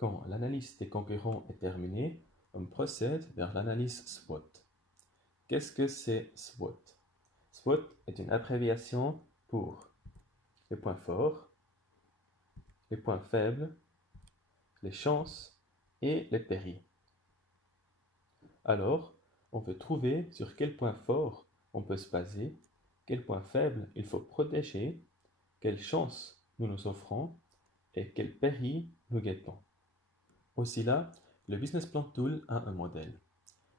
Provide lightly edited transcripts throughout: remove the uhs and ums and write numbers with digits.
Quand l'analyse des concurrents est terminée, on procède vers l'analyse SWOT. Qu'est-ce que c'est SWOT? SWOT est une abréviation pour les points forts, les points faibles, les chances et les périls. Alors, on veut trouver sur quel point fort on peut se baser, quel point faible il faut protéger, quelle chance nous nous offrons et quel péril nous guettons. Aussi là, le Business Plan Tool a un modèle.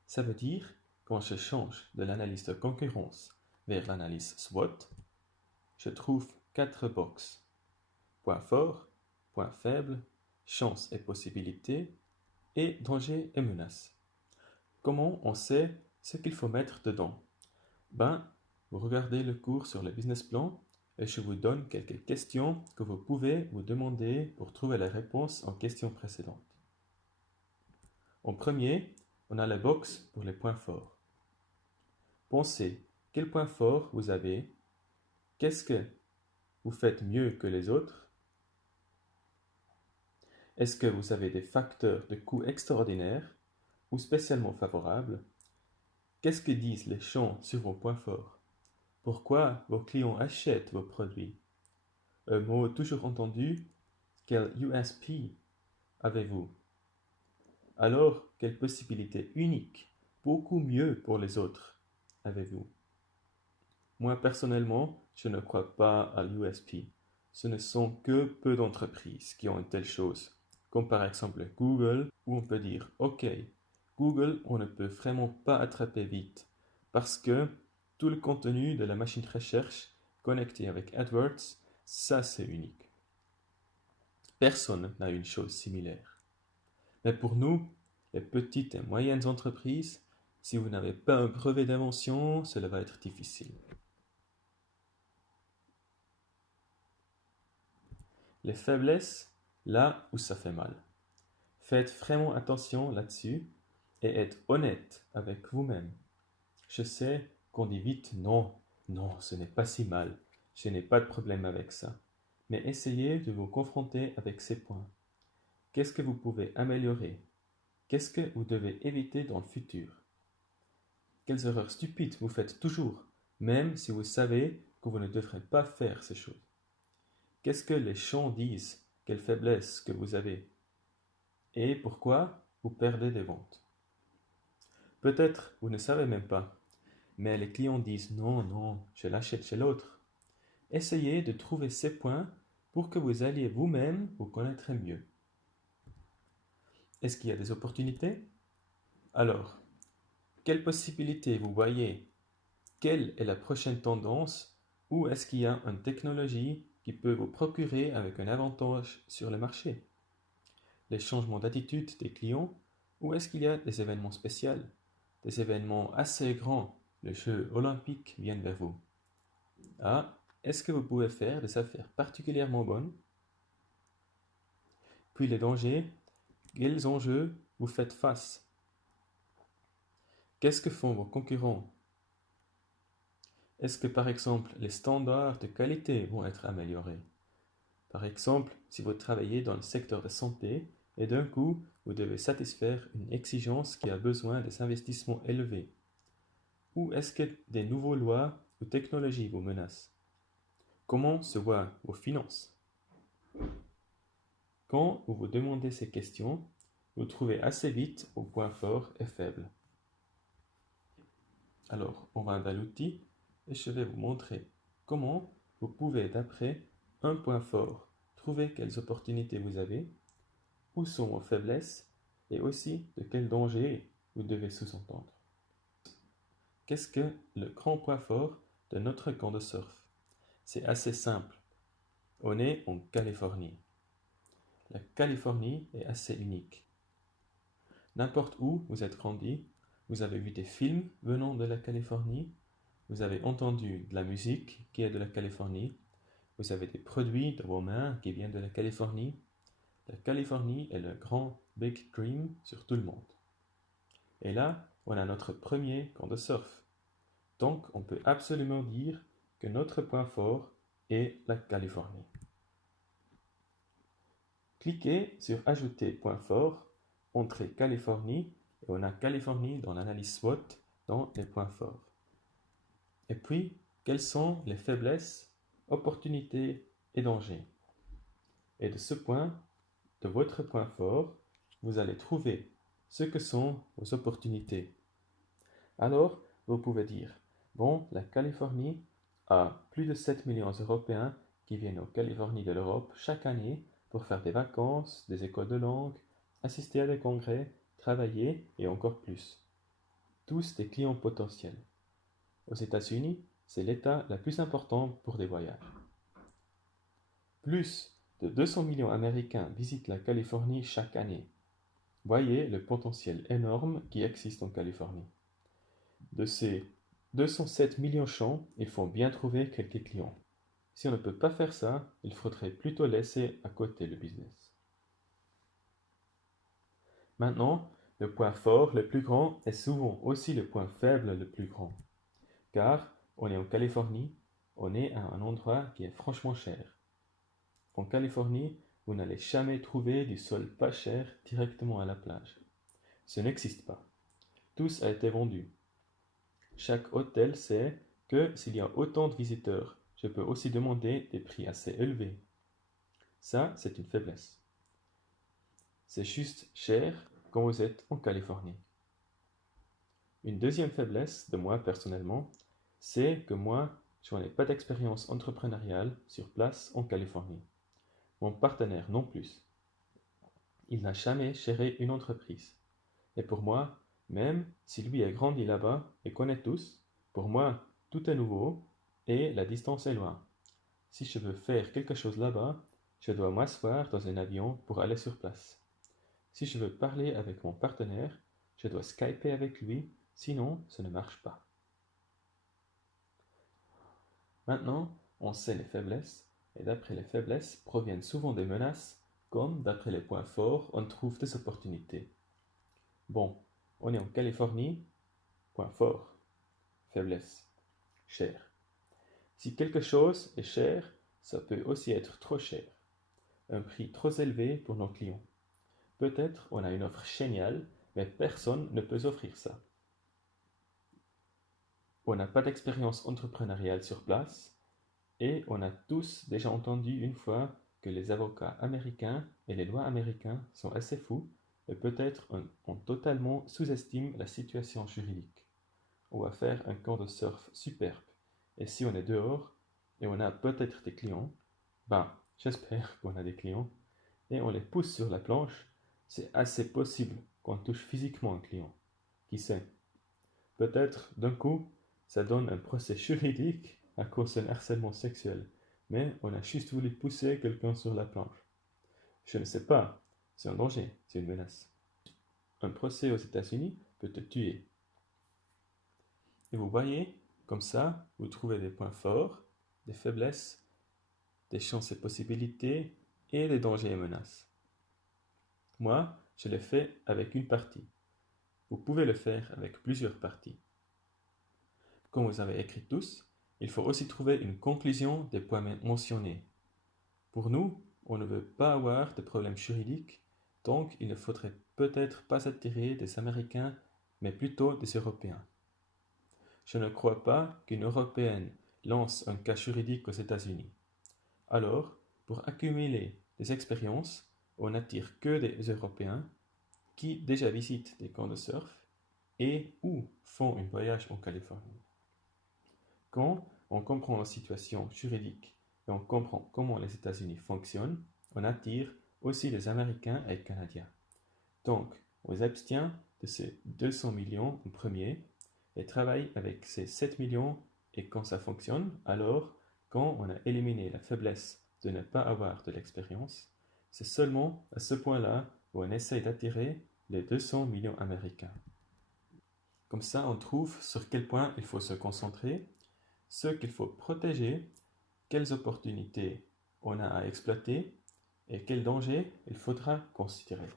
Ça veut dire, quand je change de l'analyse de concurrence vers l'analyse SWOT, je trouve 4 boxes. Point fort, point faible, chance et possibilité, et danger et menace. Comment on sait ce qu'il faut mettre dedans? Vous regardez le cours sur le business plan et je vous donne quelques questions que vous pouvez vous demander pour trouver la réponse aux questions précédentes. En premier, on a la box pour les points forts. Pensez, quel point fort vous avez? Qu'est-ce que vous faites mieux que les autres? Est-ce que vous avez des facteurs de coût extraordinaires ou spécialement favorables? Qu'est-ce que disent les champs sur vos points forts? Pourquoi vos clients achètent vos produits? Un mot toujours entendu, quel USP avez-vous? Alors, quelle possibilité unique, beaucoup mieux pour les autres, avez-vous? Moi, personnellement, je ne crois pas à l'USP. Ce ne sont que peu d'entreprises qui ont une telle chose, comme par exemple Google, où on peut dire, OK, Google, on ne peut vraiment pas attraper vite, parce que tout le contenu de la machine de recherche connecté avec AdWords, ça c'est unique. Personne n'a une chose similaire. Mais pour nous, les petites et moyennes entreprises, si vous n'avez pas un brevet d'invention, cela va être difficile. Les faiblesses, là où ça fait mal. Faites vraiment attention là-dessus et être honnête avec vous-même. Je sais qu'on dit vite non, non, ce n'est pas si mal, je n'ai pas de problème avec ça. Mais essayez de vous confronter avec ces points. Qu'est-ce que vous pouvez améliorer? Qu'est-ce que vous devez éviter dans le futur? Quelles erreurs stupides vous faites toujours, même si vous savez que vous ne devrez pas faire ces choses? Qu'est-ce que les champs disent? Quelles faiblesses que vous avez? Et pourquoi vous perdez des ventes? Peut-être vous ne savez même pas, mais les clients disent non, non, je l'achète chez l'autre. Essayez de trouver ces points pour que vous alliez vous-même vous connaître mieux. Est-ce qu'il y a des opportunités? Alors, quelles possibilités vous voyez? Quelle est la prochaine tendance? Ou est-ce qu'il y a une technologie qui peut vous procurer avec un avantage sur le marché? Les changements d'attitude des clients? Ou est-ce qu'il y a des événements spéciaux? Des événements assez grands? Les Jeux olympiques viennent vers vous. Ah, est-ce que vous pouvez faire des affaires particulièrement bonnes? Puis les dangers, quels enjeux vous faites face? Qu'est-ce que font vos concurrents? Est-ce que par exemple les standards de qualité vont être améliorés? Par exemple, si vous travaillez dans le secteur de santé et d'un coup vous devez satisfaire une exigence qui a besoin des investissements élevés. Ou est-ce que des nouvelles lois ou technologies vous menacent? Comment se voient vos finances? Quand vous vous demandez ces questions, vous trouvez assez vite vos points forts et faibles. Alors, on va dans l'outil et je vais vous montrer comment vous pouvez, d'après un point fort, trouver quelles opportunités vous avez, où sont vos faiblesses et aussi de quels dangers vous devez sous-entendre. Qu'est-ce que le grand point fort de notre camp de surf? C'est assez simple. On est en Californie. La Californie est assez unique. N'importe où vous êtes grandi, vous avez vu des films venant de la Californie, vous avez entendu de la musique qui est de la Californie, vous avez des produits de vos mains qui viennent de la Californie. La Californie est le grand Big Dream sur tout le monde. Et là, on a notre premier camp de surf. Donc, on peut absolument dire que notre point fort est la Californie. Cliquez sur Ajouter point fort, entrez Californie et on a Californie dans l'analyse SWOT dans les points forts. Et puis, quelles sont les faiblesses, opportunités et dangers? Et de ce point, de votre point fort, vous allez trouver ce que sont vos opportunités. Alors, vous pouvez dire, bon, la Californie a plus de 7 millions d'Européens qui viennent aux Californies de l'Europe chaque année pour faire des vacances, des écoles de langue, assister à des congrès, travailler et encore plus. Tous des clients potentiels. Aux États-Unis, c'est l'État le plus important pour des voyages. Plus de 200 millions d'Américains visitent la Californie chaque année. Voyez le potentiel énorme qui existe en Californie. De ces 207 millions de champs, il faut bien trouver quelques clients. Si on ne peut pas faire ça, il faudrait plutôt laisser à côté le business. Maintenant, le point fort le plus grand est souvent aussi le point faible le plus grand. Car on est en Californie, on est à un endroit qui est franchement cher. En Californie, vous n'allez jamais trouver du sol pas cher directement à la plage. Ce n'existe pas. Tout a été vendu. Chaque hôtel sait que s'il y a autant de visiteurs, je peux aussi demander des prix assez élevés. Ça, c'est une faiblesse. C'est juste cher quand vous êtes en Californie. Une deuxième faiblesse de moi personnellement, c'est que moi, je n'ai pas d'expérience entrepreneuriale sur place en Californie. Mon partenaire non plus. Il n'a jamais géré une entreprise. Et pour moi, même si lui a grandi là-bas et connaît tous, pour moi, tout est nouveau et la distance est loin. Si je veux faire quelque chose là-bas, je dois m'asseoir dans un avion pour aller sur place. Si je veux parler avec mon partenaire, je dois skyper avec lui, sinon ça ne marche pas. Maintenant, on sait les faiblesses, et d'après les faiblesses proviennent souvent des menaces, comme d'après les points forts, on trouve des opportunités. Bon, on est en Californie, point fort, faiblesse, cher. Si quelque chose est cher, ça peut aussi être trop cher, un prix trop élevé pour nos clients. Peut-être on a une offre géniale, mais personne ne peut offrir ça. On n'a pas d'expérience entrepreneuriale sur place et on a tous déjà entendu une fois que les avocats américains et les lois américaines sont assez fous et peut-être on totalement sous-estime la situation juridique. On va faire un camp de surf superbe et si on est dehors et on a peut-être des clients, ben j'espère qu'on a des clients et on les pousse sur la planche, c'est assez possible qu'on touche physiquement un client. Qui sait? Peut-être d'un coup, ça donne un procès juridique à cause d'un harcèlement sexuel, mais on a juste voulu pousser quelqu'un sur la planche. Je ne sais pas, c'est un danger, c'est une menace. Un procès aux États-Unis peut te tuer. Et vous voyez, comme ça, vous trouvez des points forts, des faiblesses, des chances et possibilités et des dangers et menaces. Moi, je l'ai fait avec une partie. Vous pouvez le faire avec plusieurs parties. Comme vous avez écrit tous, il faut aussi trouver une conclusion des points mentionnés. Pour nous, on ne veut pas avoir de problèmes juridiques, donc il ne faudrait peut-être pas attirer des Américains, mais plutôt des Européens. Je ne crois pas qu'une Européenne lance un cas juridique aux États-Unis. Alors, pour accumuler des expériences, on n'attire que des Européens qui déjà visitent des camps de surf et ou font un voyage en Californie. Quand on comprend la situation juridique et on comprend comment les États-Unis fonctionnent, on attire aussi les Américains et les Canadiens. Donc, on s'abstient de ces 200 millions en premier et travaille avec ces 7 millions et quand ça fonctionne, alors quand on a éliminé la faiblesse de ne pas avoir de l'expérience, c'est seulement à ce point-là où on essaye d'attirer les 200 millions américains. Comme ça, on trouve sur quel point il faut se concentrer, ce qu'il faut protéger, quelles opportunités on a à exploiter et quels dangers il faudra considérer.